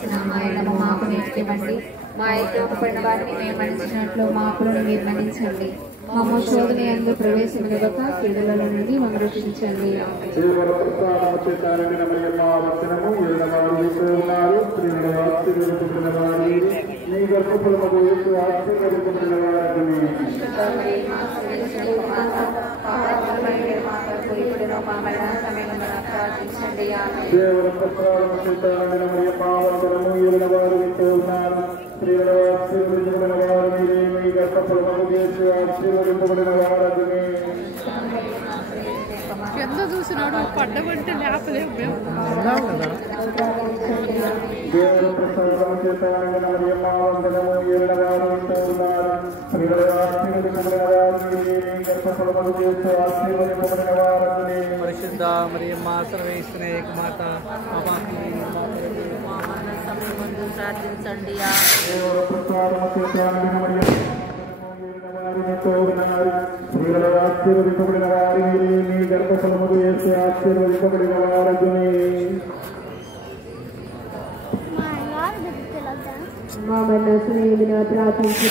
చేసిన ఆయనను మాకు నేర్పివ్వండి. మా ఎదురుపడిన వారిని మేము మన్నించినట్లు మా అప్పులను మీరు మన్నించండి. మమ్మ శోధన యందు ప్రవేశమివ్వక కీడుల నుండి మమ్మల్ని రక్షించండి. ఎంత చూసినాడు పడ్డమంటే లేపలేము మేము. దేవుడు ప్రసాదం చేత వందనము ఏలవారు పరిశుద్ధ మరియమ్మ సర్వేశ్వర ఏకమాత ప్రార్థించండి. దేవుడు ప్రసాదం చేత ఆశీర్వదింపబడిన వారి మీ గర్భఫలము చేసి ఆశీర్వదింపబడిన వారని మా మనసు ప్రార్థించు.